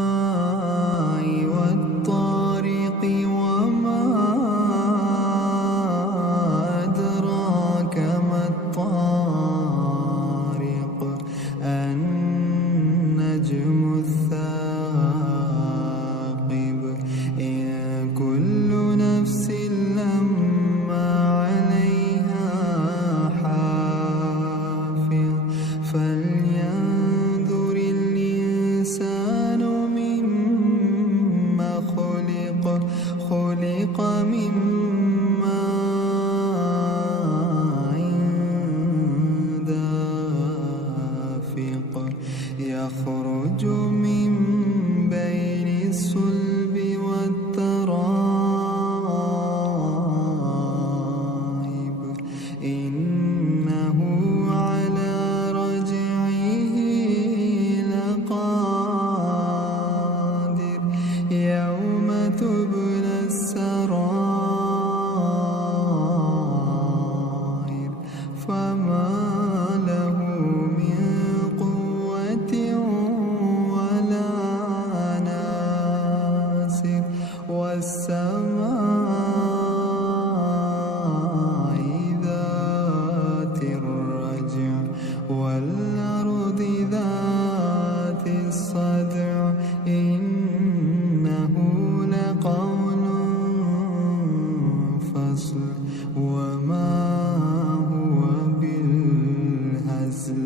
والسماء والطارق وما أدراك ما الطارق النجم الثاقب إن كل نفس لما عليها حافظ فلينظر الإنسان مما خلق من ماء دافق يخرج من بين الصلب والترائب إنه على رجعه لقادر يوم تبلى السرائر فما له من قوة ولا ناصر والسماء ذات الرجع والأرض ذات الصدع إنه لقول فصل وما هو بالهزل